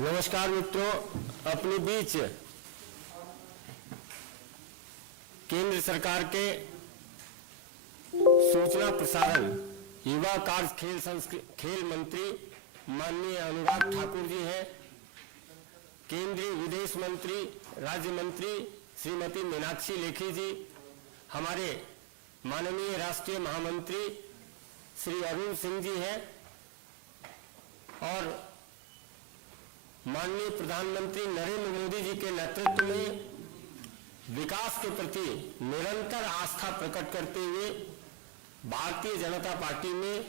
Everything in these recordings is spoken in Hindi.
नमस्कार मित्रों, अपने बीच केंद्र सरकार के सूचना प्रसारण युवा कार्य खेल मंत्री माननीय अनुराग ठाकुर जी हैं। केंद्रीय विदेश मंत्री राज्य मंत्री श्रीमती मीनाक्षी लेखी जी, हमारे माननीय राष्ट्रीय महामंत्री श्री अरुण सिंह जी हैं और माननीय प्रधानमंत्री नरेंद्र मोदी जी के नेतृत्व में विकास के प्रति निरंतर आस्था प्रकट करते हुए भारतीय जनता पार्टी में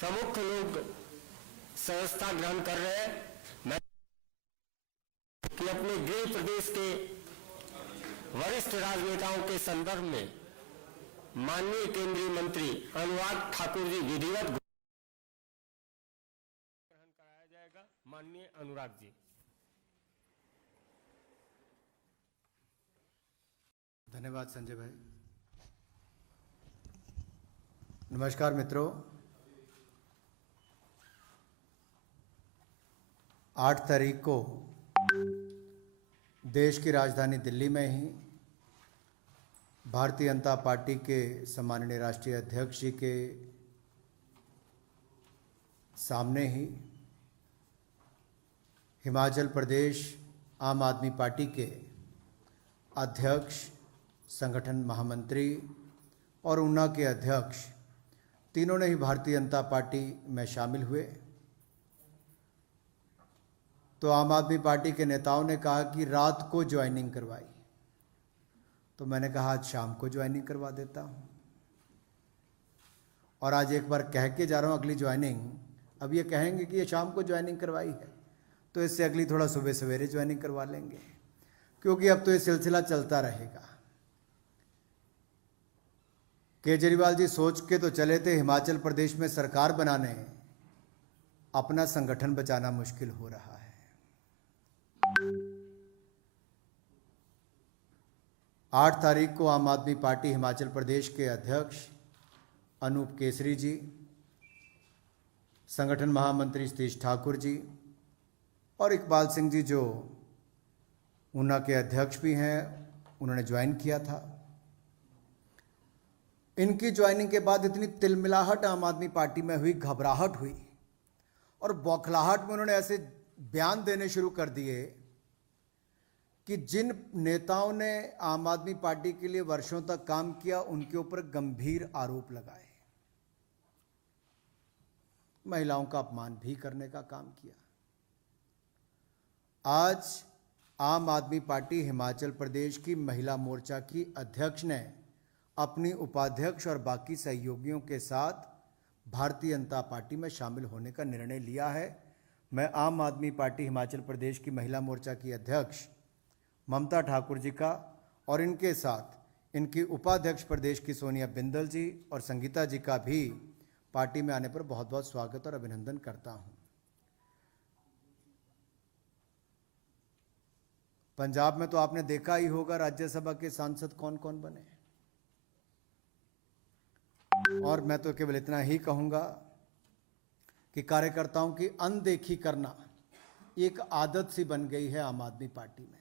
प्रमुख लोग सदस्यता ग्रहण कर रहे हैं। मैं कि अपने गृह प्रदेश के वरिष्ठ राजनेताओं के संदर्भ में माननीय केंद्रीय मंत्री अनुराग ठाकुर जी विधिवत ग्रहण कराया जाएगा। माननीय अनुराग जी। धन्यवाद संजय भाई। नमस्कार मित्रों, 8 तारीख को देश की राजधानी दिल्ली में ही भारतीय जनता पार्टी के सम्माननीय राष्ट्रीय अध्यक्ष जी के सामने ही हिमाचल प्रदेश आम आदमी पार्टी के अध्यक्ष, संगठन महामंत्री और ऊना के अध्यक्ष तीनों ने ही भारतीय जनता पार्टी में शामिल हुए। तो आम आदमी पार्टी के नेताओं ने कहा कि रात को ज्वाइनिंग करवाई, तो मैंने कहा आज शाम को ज्वाइनिंग करवा देता हूँ। और आज एक बार कह के जा रहा हूँ अगली ज्वाइनिंग, अब ये कहेंगे कि ये शाम को ज्वाइनिंग करवाई है, तो इससे अगली थोड़ा सुबह सवेरे ज्वाइनिंग करवा लेंगे, क्योंकि अब तो ये सिलसिला चलता रहेगा। केजरीवाल जी सोच के तो चले थे हिमाचल प्रदेश में सरकार बनाने, अपना संगठन बचाना मुश्किल हो रहा है। 8 तारीख को आम आदमी पार्टी हिमाचल प्रदेश के अध्यक्ष अनूप केसरी जी, संगठन महामंत्री सतीश ठाकुर जी और इकबाल सिंह जी जो ऊना के अध्यक्ष भी हैं, उन्होंने ज्वाइन किया था। इनकी ज्वाइनिंग के बाद इतनी तिलमिलाहट आम आदमी पार्टी में हुई, घबराहट हुई और बौखलाहट में उन्होंने ऐसे बयान देने शुरू कर दिए कि जिन नेताओं ने आम आदमी पार्टी के लिए वर्षों तक काम किया उनके ऊपर गंभीर आरोप लगाए, महिलाओं का अपमान भी करने का काम किया। आज आम आदमी पार्टी हिमाचल प्रदेश की महिला मोर्चा की अध्यक्ष ने अपनी उपाध्यक्ष और बाकी सहयोगियों के साथ भारतीय जनता पार्टी में शामिल होने का निर्णय लिया है। मैं आम आदमी पार्टी हिमाचल प्रदेश की महिला मोर्चा की अध्यक्ष ममता ठाकुर जी का और इनके साथ इनकी उपाध्यक्ष प्रदेश की सोनिया बिंदल जी और संगीता जी का भी पार्टी में आने पर बहुत बहुत स्वागत और अभिनंदन करता हूं। पंजाब में तो आपने देखा ही होगा राज्यसभा के सांसद कौन कौन बने, और मैं तो केवल इतना ही कहूंगा कि कार्यकर्ताओं की अनदेखी करना एक आदत सी बन गई है आम आदमी पार्टी में।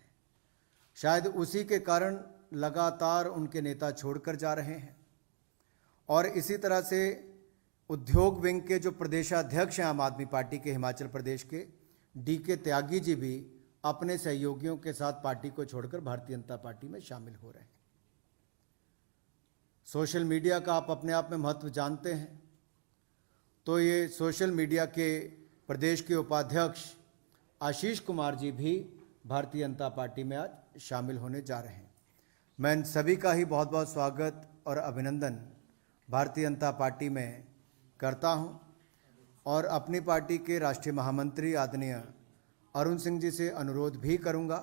शायद उसी के कारण लगातार उनके नेता छोड़कर जा रहे हैं। और इसी तरह से उद्योग विंग के जो प्रदेशाध्यक्ष हैं आम आदमी पार्टी के हिमाचल प्रदेश के, DK त्यागी जी भी अपने सहयोगियों के साथ पार्टी को छोड़कर भारतीय जनता पार्टी में शामिल हो रहे हैं। सोशल मीडिया का आप अपने आप में महत्व जानते हैं, तो ये सोशल मीडिया के प्रदेश के उपाध्यक्ष आशीष कुमार जी भी भारतीय जनता पार्टी में आज शामिल होने जा रहे हैं। मैं इन सभी का ही बहुत बहुत स्वागत और अभिनंदन भारतीय जनता पार्टी में करता हूं और अपनी पार्टी के राष्ट्रीय महामंत्री आदरणीय अरुण सिंह जी से अनुरोध भी करूंगा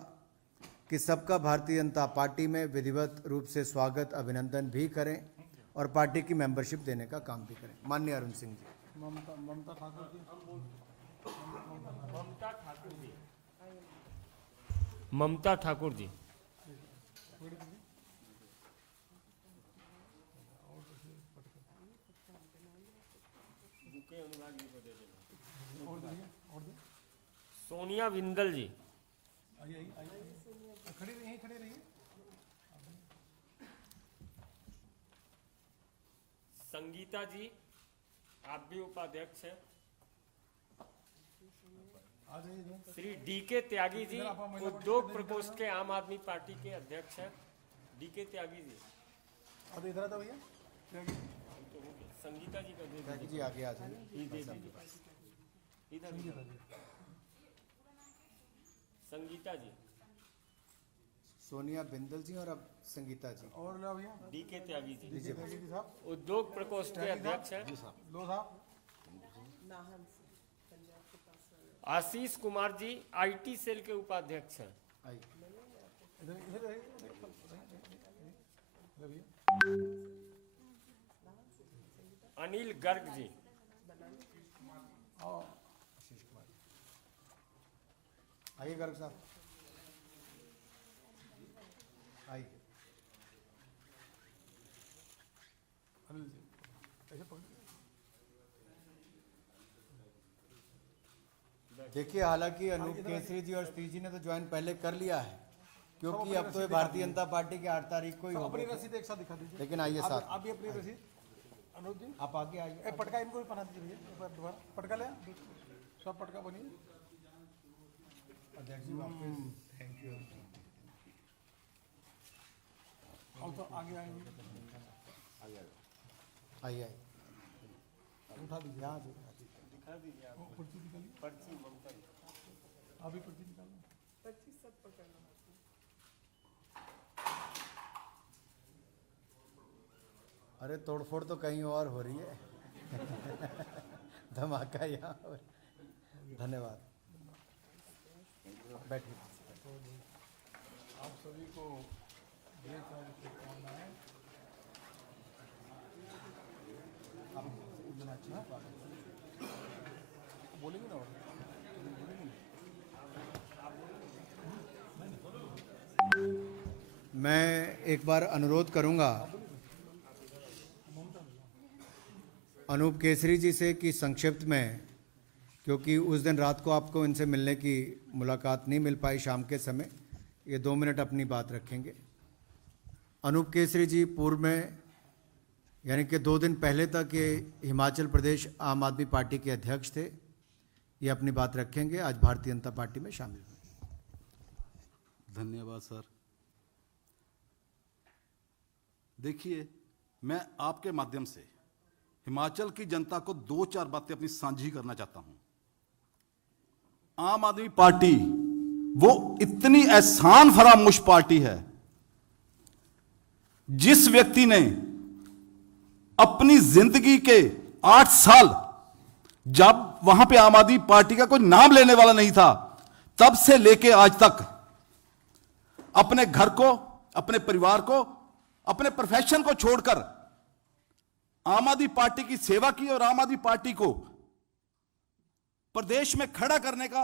कि सबका भारतीय जनता पार्टी में विधिवत रूप से स्वागत अभिनंदन भी करें और पार्टी की मेंबरशिप देने का काम भी करें। माननीय अरुण सिंह जी। ममता ठाकुर जी। ममता ठाकुर जी। सोनिया बिंदल जी। खड़े रहिए, खड़े रहिए। संगीता जी, आप भी उपाध्यक्ष हैं। आ जाइए इधर। श्री डीके त्यागी जी, उद्योग प्रकोष्ठ के आम आदमी पार्टी के अध्यक्ष हैं। डीके त्यागी जी। अब इधर आता भैया। संगीता जी का दे त्यागी जी आगे आ जाइए। दीजिए। इधर संगीता जी, सोनिया बिंदल जी और अब संगीता जी। और लो भैया। डीके त्यागी जी, जी साहब। उद्योग प्रकोष्ठ के अध्यक्ष हैं। लो साहब। आशीष कुमार जी, आईटी सेल के उपाध्यक्ष हैं। आइए। इधर इधर रहिए। भैया। अनिल गर्ग जी। आओ। आशीष कुमार आइए गर्ग साहब आइए। अनिल जी ऐसे पकड़। देखिए, हालांकि अनूप केसरी जी और सतीश जी ने तो ज्वाइन पहले कर लिया है, क्योंकि अब तो ये भारतीय जनता पार्टी की 8 तारीख को ही अपनी होगी। रसीद एक साथ दिखा दीजिए। लेकिन आइए साथ आप भी अपनी रसीद। अनुज जी आप आगे आइए। पटका इनको भी पहना दीजिए भैया। एक बार दोबारा पटका ले। सब पटका बनिए। अध्यक्ष जी वापस। Thank you. और तो आगे आएंगे। आइए उठा दीजिए। यहाँ से दिखा दीजिए आप। वो पर्ची निकालिए। पर्ची ममता जी। आप भी पर्ची निकालिए। अरे तोड़फोड़ तो कहीं और हो रही है। धमाका यहाँ हो रहा है। धन्यवाद, बैठिए। आप सभी को ढेर सारी शुभकामनाएं। बोलेंगे ना और बोलेंगे ना। मैं एक बार अनुरोध करूंगा अनूप केसरी जी से कि संक्षिप्त में, क्योंकि उस दिन रात को आपको इनसे मिलने की मुलाकात नहीं मिल पाई शाम के समय, ये 2 मिनट अपनी बात रखेंगे। अनूप केसरी जी पूर्व में, यानी कि 2 दिन पहले तक ये हिमाचल प्रदेश आम आदमी पार्टी के अध्यक्ष थे। ये अपनी बात रखेंगे, आज भारतीय जनता पार्टी में शामिल हुए। धन्यवाद सर। देखिए, मैं आपके माध्यम से हिमाचल की जनता को 2-4 बातें अपनी साझी करना चाहता हूं। आम आदमी पार्टी वो इतनी एहसान फरामोश पार्टी है, जिस व्यक्ति ने अपनी जिंदगी के 8 साल, जब वहां पे आम आदमी पार्टी का कोई नाम लेने वाला नहीं था, तब से लेके आज तक अपने घर को, अपने परिवार को, अपने प्रोफेशन को छोड़कर आम आदमी पार्टी की सेवा की और आम आदमी पार्टी को प्रदेश में खड़ा करने का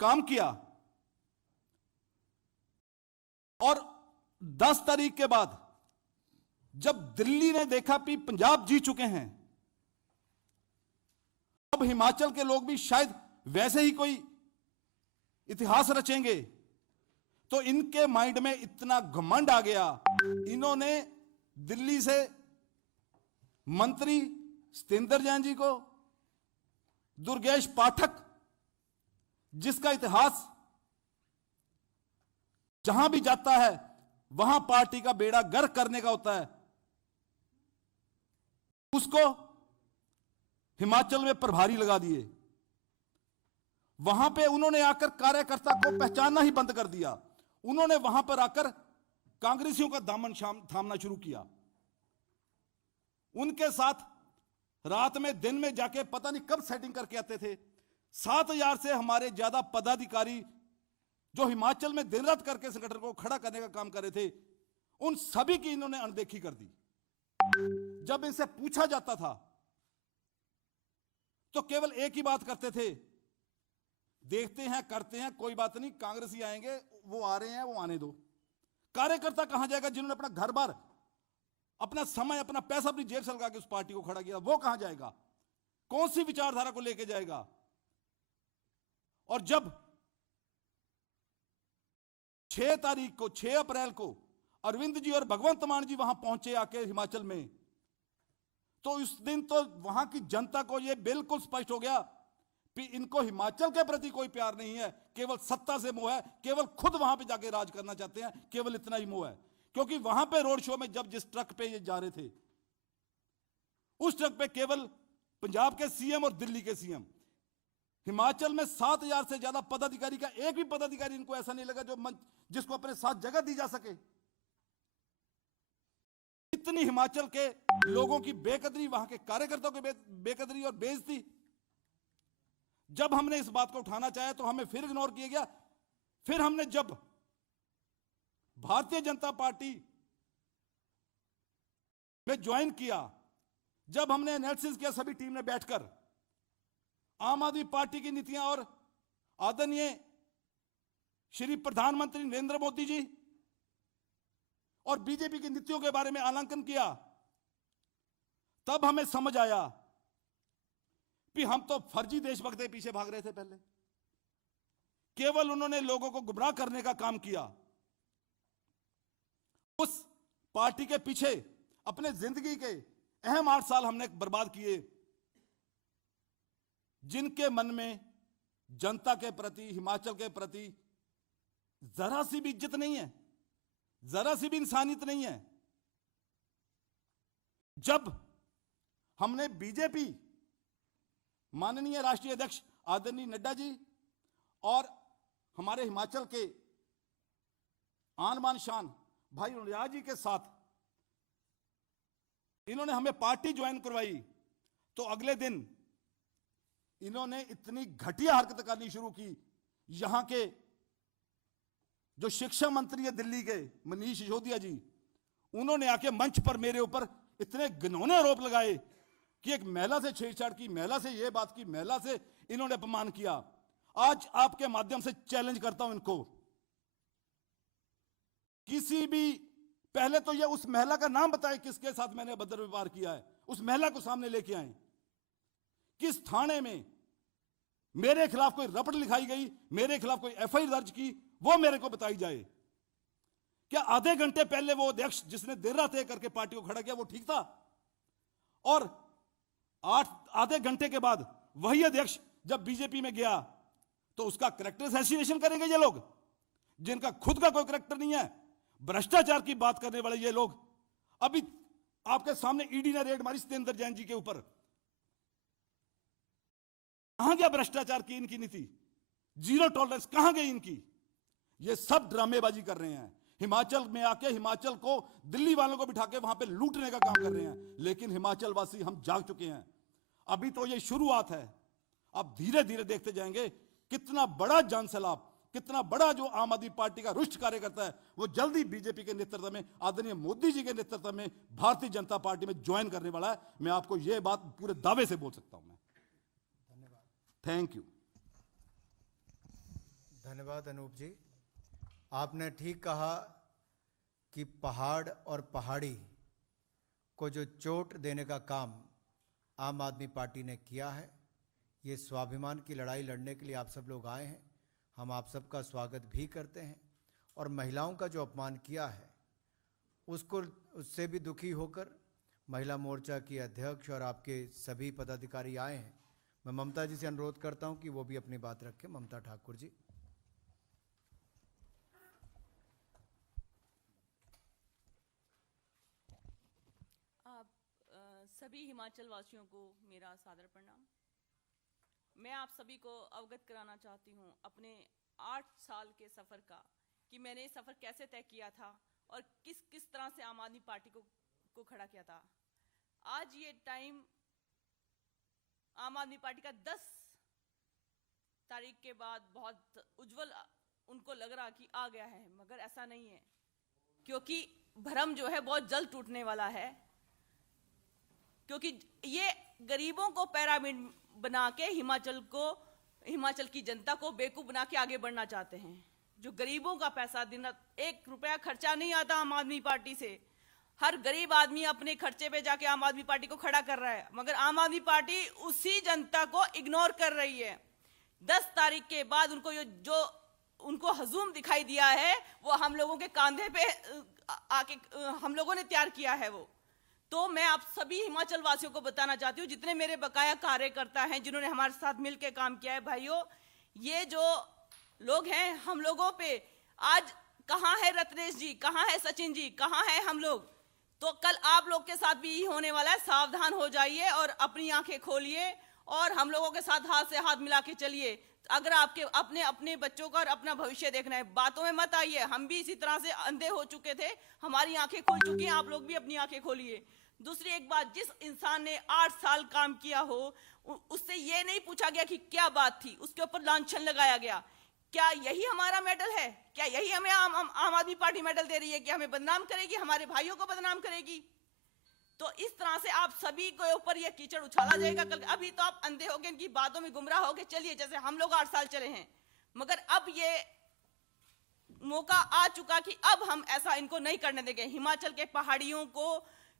काम किया। और 10 तारीख के बाद जब दिल्ली ने देखा कि पंजाब जी चुके हैं, अब हिमाचल के लोग भी शायद वैसे ही कोई इतिहास रचेंगे, तो इनके माइंड में इतना घमंड आ गया, इन्होंने दिल्ली से मंत्री सतेंद्र जैन जी को, दुर्गेश पाठक जिसका इतिहास जहां भी जाता है वहां पार्टी का बेड़ा गर्क करने का होता है, उसको हिमाचल में प्रभारी लगा दिए। वहां पे उन्होंने आकर कार्यकर्ता को पहचानना ही बंद कर दिया। उन्होंने वहां पर आकर कांग्रेसियों का दामन थामना शुरू किया। उनके साथ रात में दिन में जाके पता नहीं कब सेटिंग करके आते थे। 7,000 से हमारे ज्यादा पदाधिकारी जो हिमाचल में दिन रात करके संगठन को खड़ा करने का काम कर रहे थे, उन सभी की इन्होंने अनदेखी कर दी। जब इनसे पूछा जाता था तो केवल एक ही बात करते थे, देखते हैं करते हैं, कोई बात नहीं, कांग्रेसी आएंगे, वो आ रहे हैं, वो आने दो। कार्यकर्ता कहां जाएगा जिन्होंने अपना घर बार, अपना समय, अपना पैसा अपनी जेब से लगा के उस पार्टी को खड़ा किया? वो कहां जाएगा? कौन सी विचारधारा को लेके जाएगा? और जब 6 अप्रैल को अरविंद जी और भगवंत मान जी वहां पहुंचे आके हिमाचल में, तो उस दिन तो वहां की जनता को यह बिल्कुल स्पष्ट हो गया कि इनको हिमाचल के प्रति कोई प्यार नहीं है, केवल सत्ता से मोह है, केवल खुद वहां पे जाके राज करना चाहते हैं, केवल इतना ही मोह है। क्योंकि वहां पे रोड शो में जब जिस ट्रक पे ये जा रहे थे, उस ट्रक पे केवल पंजाब के सीएम और दिल्ली के सीएम, हिमाचल में 7,000 से ज्यादा पदाधिकारी का एक भी पदाधिकारी इनको ऐसा नहीं लगा जो जिसको अपने साथ जगह दी जा सके। इतनी हिमाचल के लोगों की बेकदरी, वहां के कार्यकर्ताओं की बेकदरी और बेइज्जती। जब हमने इस बात को उठाना चाहा तो हमें फिर इग्नोर किया गया। फिर हमने जब भारतीय जनता पार्टी में ज्वाइन किया, जब हमने एनालिसिस किया सभी टीम ने बैठकर, आम आदमी पार्टी की नीतियां और आदरणीय श्री प्रधानमंत्री नरेंद्र मोदी जी और बीजेपी की नीतियों के बारे में आकलन किया, तब हमें समझ आया कि हम तो फर्जी देशभक्त के पीछे भाग रहे थे। पहले केवल उन्होंने लोगों को गुमराह करने का काम किया। उस पार्टी के पीछे अपने जिंदगी के अहम 8 साल हमने बर्बाद किए, जिनके मन में जनता के प्रति, हिमाचल के प्रति जरा सी भी इज्जत नहीं है, जरा सी भी इंसानियत नहीं है। जब हमने बीजेपी माननीय राष्ट्रीय अध्यक्ष आदरणीय नड्डा जी और हमारे हिमाचल के आन बान शान भाई उड़िया जी के साथ इन्होंने हमें पार्टी ज्वाइन करवाई, तो अगले दिन इन्होंने इतनी घटिया हरकत करनी शुरू की। यहां के जो शिक्षा मंत्री है दिल्ली के मनीष सिसोदिया जी, उन्होंने आके मंच पर मेरे ऊपर इतने घिनौने आरोप लगाए कि एक महिला से छेड़छाड़ की, महिला से यह बात की, महिला से इन्होंने अपमान किया। आज आपके माध्यम से चैलेंज करता हूं इनको, किसी भी, पहले तो यह उस महिला का नाम बताए किसके साथ मैंने अभद्र व्यवहार किया है, उस महिला को सामने लेके आए। किस थाने में मेरे खिलाफ कोई रपट लिखाई गई, मेरे खिलाफ कोई एफआईआर दर्ज की, वो मेरे को बताई जाए। क्या आधे घंटे पहले वो अध्यक्ष जिसने देर रात तय करके पार्टी को खड़ा किया वो ठीक था? और आधे घंटे के बाद वही अध्यक्ष जब बीजेपी में गया तो उसका कैरेक्टर असैसिनेशन करेंगे ये लोग, जिनका खुद का कोई कैरेक्टर नहीं है। भ्रष्टाचार की बात करने वाले ये लोग, अभी आपके सामने ईडी ने रेड मारी सत्येंद्र जैन जी के ऊपर। कहां गया भ्रष्टाचार की इनकी नीति? जीरो टॉलरेंस कहां गई इनकी? ये सब ड्रामेबाजी कर रहे हैं। हिमाचल में आके हिमाचल को दिल्ली वालों को बिठा के वहां पे लूटने का काम कर रहे हैं। लेकिन हिमाचल वासी हम जाग चुके हैं। अभी तो ये शुरुआत है, अब धीरे धीरे देखते जाएंगे कितना बड़ा जनसैलाब, कितना बड़ा जो आम आदमी पार्टी का रुष्ट कार्यकर्ता है वो जल्दी बीजेपी के नेतृत्व में, आदरणीय मोदी जी के नेतृत्व में भारतीय जनता पार्टी में ज्वाइन करने वाला है। मैं आपको यह बात पूरे दावे से बोल सकता हूं। मैं धन्यवाद। Thank you. धन्यवाद अनूप जी, आपने ठीक कहा कि पहाड़ और पहाड़ी को जो चोट देने का काम आम आदमी पार्टी ने किया है, ये स्वाभिमान की लड़ाई लड़ने के लिए आप सब लोग आए हैं। हम आप सबका स्वागत भी करते हैं। और महिलाओं का जो अपमान किया है उससे भी दुखी होकर महिला मोर्चा की अध्यक्ष और आपके सभी पदाधिकारी आए हैं। मैं ममता जी से अनुरोध करता हूं कि वो भी अपनी बात रखें। ममता ठाकुर जी। सभी हिमाचल वासियों को मेरा सादर प्रणाम। मैं आप सभी को अवगत कराना चाहती हूँ अपने 8 साल के सफ़र का, कि मैंने ये सफ़र कैसे तय किया था और किस किस तरह से आम आदमी पार्टी को खड़ा किया था। आज ये टाइम आम आदमी पार्टी का 10 तारीख के बाद बहुत उज्जवल उनको लग रहा कि आ गया है, मगर ऐसा नहीं है, क्योंकि भ्रम जो है बहुत जल्द टूटने वाला है। क्योंकि ये गरीबों को पिरामिड बना के हिमाचल की जनता को बेवकूफ बना के आगे बढ़ना चाहते हैं। जो गरीबों का पैसा, दिन रात 1 रुपया खर्चा नहीं आता आम आदमी पार्टी से। हर गरीब आदमी अपने खर्चे पे जाके आम आदमी पार्टी को खड़ा कर रहा है, मगर आम आदमी पार्टी उसी जनता को इग्नोर कर रही है। 10 तारीख के बाद उनको जो उनको हजूम दिखाई दिया है वो हम लोगों के कंधे पे आके हम लोगों ने तैयार किया है वो। तो मैं आप सभी हिमाचल वासियों को बताना चाहती हूँ, जितने मेरे बकाया कार्यकर्ता हैं जिन्होंने हमारे साथ मिलकर काम किया है, भाइयों ये जो लोग हैं हम लोगों पे आज कहाँ है रत्नेश जी, कहाँ है सचिन जी, कहाँ है हम लोग? तो कल आप लोग के साथ भी होने वाला है। सावधान हो जाइए और अपनी आंखें खोलिए और हम लोगों के साथ हाथ से हाथ मिला के चलिए। अगर आपके अपने अपने बच्चों का और अपना भविष्य देखना है, बातों में मत आइए। हम भी इसी तरह से अंधे हो चुके थे, हमारी आंखें खुल चुकी हैं, आप लोग भी अपनी आंखें खोलिए। दूसरी एक बात, जिस इंसान ने 8 साल काम किया हो उससे ये नहीं पूछा गया कि क्या बात थी, उसके ऊपर लांछन लगाया गया। क्या यही हमारा मेडल है? क्या यही हमें आम आदमी पार्टी मेडल दे रही है कि हमें बदनाम करेगी, हमारे भाइयों को बदनाम करेगी? तो इस तरह से आप सभी के ऊपर ये कीचड़ उछाला जाएगा कल। अभी तो आप अंधे हो गए, इनकी बातों में गुमराह हो गए, चलिए जैसे हम लोग 8 साल चले हैं, मगर अब ये मौका आ चुका कि अब हम ऐसा इनको नहीं करने देंगे। हिमाचल के पहाड़ियों को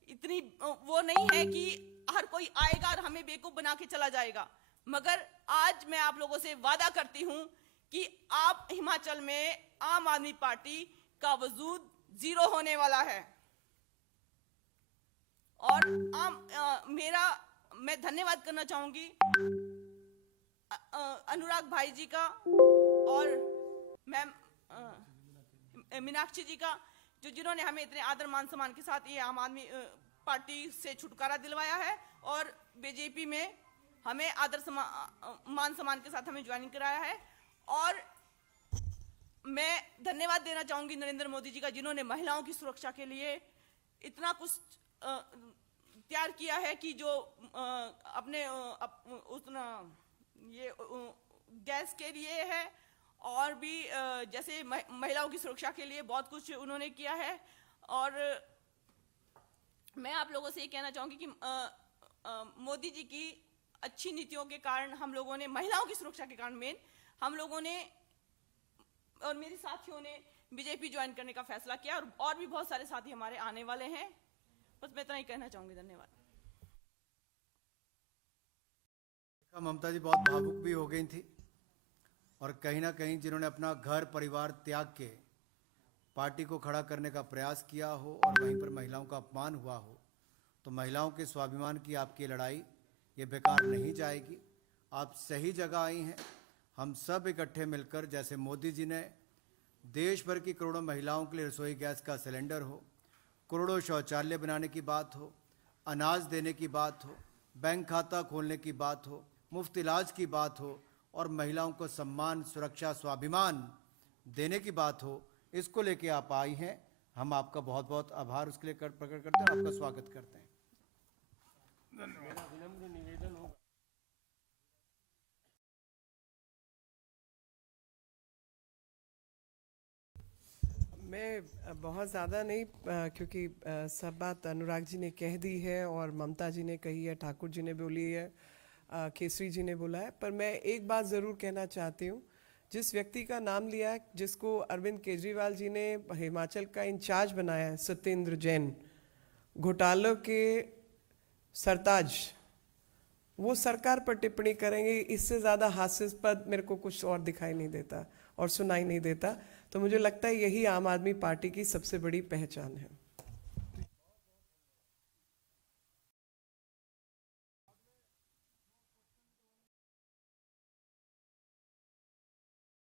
इतनी वो नहीं है कि हर कोई आएगा और हमें बेवकूफ बना के चला जाएगा, मगर आज मैं आप लोगों से वादा करती हूं कि आप हिमाचल में आम आदमी पार्टी का वजूद 0 होने वाला है। और मैं धन्यवाद करना चाहूंगी अनुराग भाई जी का और मैम मीनाक्षी जी का, जिन्होंने हमें इतने आदर मान सम्मान के साथ ये आम आदमी पार्टी से छुटकारा दिलवाया है और बीजेपी में हमें आदर मान सम्मान के साथ हमें ज्वाइनिंग कराया है। और मैं धन्यवाद देना चाहूंगी नरेंद्र मोदी जी का, जिन्होंने महिलाओं की सुरक्षा के लिए इतना कुछ तैयार किया है कि जो अपने उतना ये गैस के लिए है और भी जैसे महिलाओं की सुरक्षा के लिए बहुत कुछ उन्होंने किया है। और मैं आप लोगों से ये कहना चाहूंगी कि मोदी जी की अच्छी नीतियों के कारण हम लोगों ने महिलाओं की सुरक्षा के कारण हम लोगों ने और मेरे साथियों ने बीजेपी ज्वाइन करने का फैसला किया और भी बहुत सारे साथी हमारे आने वाले हैं। बस मैं इतना ही कहना चाहूंगी। धन्यवाद। ममता जी बहुत भावुक भी हो गई थी और कहीं ना कहीं जिन्होंने अपना घर परिवार त्याग के पार्टी को खड़ा करने का प्रयास किया हो और वहीं पर महिलाओं का अपमान हुआ हो, तो महिलाओं के स्वाभिमान की आपकी लड़ाई ये बेकार नहीं जाएगी। आप सही जगह आई हैं। हम सब इकट्ठे मिलकर, जैसे मोदी जी ने देश भर की करोड़ों महिलाओं के लिए रसोई गैस का सिलेंडर हो, करोड़ों शौचालय बनाने की बात हो, अनाज देने की बात हो, बैंक खाता खोलने की बात हो, मुफ्त इलाज की बात हो और महिलाओं को सम्मान, सुरक्षा, स्वाभिमान देने की बात हो, इसको लेके आप आई हैं। हम आपका बहुत बहुत आभार उसके लिए प्रकट करते हैं और आपका स्वागत करते हैं। मैं बहुत ज़्यादा नहीं, क्योंकि सब बात अनुराग जी ने कह दी है और ममता जी ने कही है, ठाकुर जी ने बोली है, केसरी जी ने बोला है। पर मैं एक बात ज़रूर कहना चाहती हूँ, जिस व्यक्ति का नाम लिया है, जिसको अरविंद केजरीवाल जी ने हिमाचल का इंचार्ज बनाया है, सत्येंद्र जैन, घोटालों के सरताज, वो सरकार पर टिप्पणी करेंगे। इससे ज़्यादा हास्यास्पद मेरे को कुछ और दिखाई नहीं देता और सुनाई नहीं देता। तो मुझे लगता है यही आम आदमी पार्टी की सबसे बड़ी पहचान है।